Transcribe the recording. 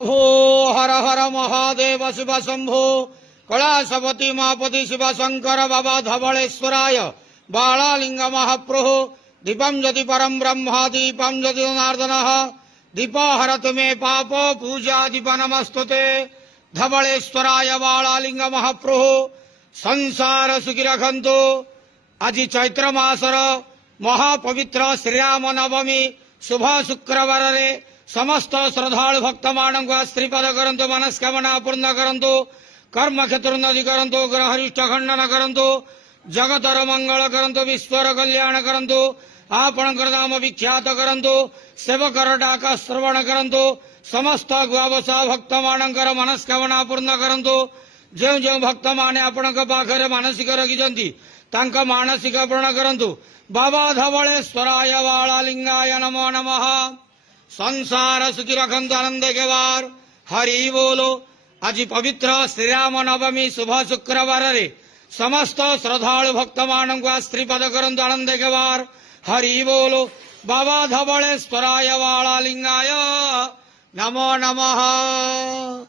हो हर हर महादेव शिव शंभो कैलासपति महापति शिव शंकर बाबा धवलेश्वराय बालालिंग महाप्रभु दीपम ज्योति परम ब्रह्म दीपम ज्योति जनार्दन दीप हरत मे पाप पूजा दीप नमस्तुते धवलेश्वराय बालालिंग महाप्रभु संसार सुखी रखंतु। आज चैत्र मासर महापवित्र श्रीराम नवमी शुभ शुक्रवार रे समस्त श्रद्धालु भक्त मानक श्रीपद करंतु मनस्कामना पूर्ण करंतु कर्म क्षेत्र उन्नति करंतु ग्रहरिष्ठ खंडन करंतु जगतर मंगल करंतु विश्वर कल्याण करंतु आपणकर नाम विख्यात करंतु सेवकर डाका श्रवण करंतु समस्त गुआवसा भक्त मानकर मनस्कामना पूर्ण करंतु। जो जो भक्त माने आपणक पाखरे मानसिक रखिछंती तांका मानसिक पूर्ण करंतु। बाबा धवलेश्वराय बालालिंगाय नमो नमः। संसार सुखी रखंतु आनंद के बार हरि बोलो। आज पवित्र श्रीराम नवमी शुभ शुक्रवार रे समस्त श्रद्धालु भक्त मानक श्रीपद करंतु आनंद के बार हरि बोलो। बाबा धवलेश्वराय बालालिंगाय नमो नमः।